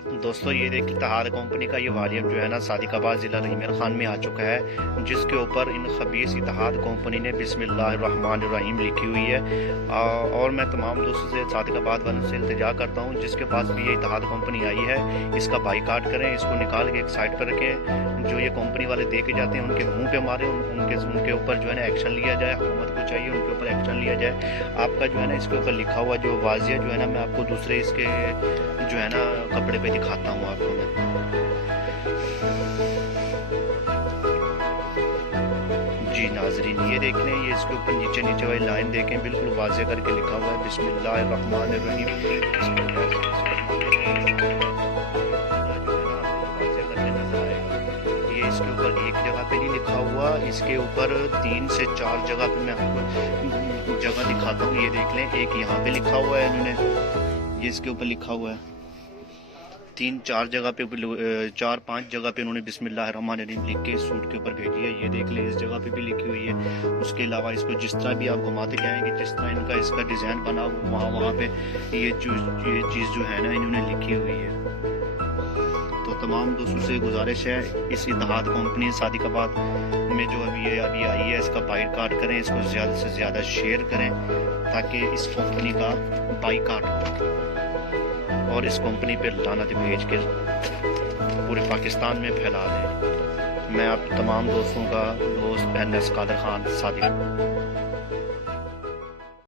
दोस्तों ये देखिए इत्तेहाद कंपनी का ये वॉल्यूम जो है ना सादिकाबाद ज़िला रहीमयार खान में आ चुका है, जिसके ऊपर इन खबीस इत्तेहाद कंपनी ने बिस्मिल्लाहिर्रहमानिर्रहीम लिखी हुई है। और मैं तमाम दोस्तों से सादिकाबाद वालों से इल्तिजा करता हूँ, जिसके पास भी ये इत्तेहाद कंपनी आई है इसका बाइकाट करें, इसको निकाल के एक साइड पर रखें। जो ये कंपनी वाले दे के जाते हैं उनके मुँह पे मारें, उनके ऊपर जो है ना एक्शन लिया जाए। हुकूमत को चाहिए उनके ऊपर एक्शन लिया जाए। आपका जो है ना इसके ऊपर लिखा हुआ जो वाजिया जो है ना, मैं आपको दूसरे इसके जो है ना कपड़े पे दिखाता हूँ आपको मैं। जी नाजरीन ये देख लें, ये इसके ऊपर नीचे वाली लाइन देखें, बिल्कुल वाज़ेह करके लिखा हुआ है बिस्मिल्लाहिर्रहमानिर्रहीम। ये इसके ऊपर एक जगह पे नहीं लिखा हुआ, इसके ऊपर 3 से 4 जगह पे मैं आपको जगह दिखाता हूँ। ये देख लें, एक यहाँ पे लिखा हुआ है इन्होंने, ये इसके ऊपर लिखा हुआ है 3-4 जगह पे 4-5 जगह पे उन्होंने बिस्मिल्लाहिर्रहमानिर्रहीम लिख के सूट के ऊपर भेजी है। ये देख लें, इस जगह पे भी लिखी हुई है। उसके अलावा इसको जिस तरह भी आप घुमाते जाएंगे, जिस तरह इसका डिज़ाइन बना वहाँ पे ये चीज़ जो है ना इन्होंने लिखी हुई है। तो तमाम दोस्तों से गुजारिश है, इस इत्तेहाद कंपनी सादिकाबाद में जो अभी आई है इसका बाइकाट करें, इसको ज़्यादा से ज़्यादा शेयर करें ताकि इस कंपनी का बाइकाट हो और इस कंपनी पे लानत भेज के पूरे पाकिस्तान में फैला दें। मैं आप तमाम दोस्तों का दोस्त NS कादर खान सादिक।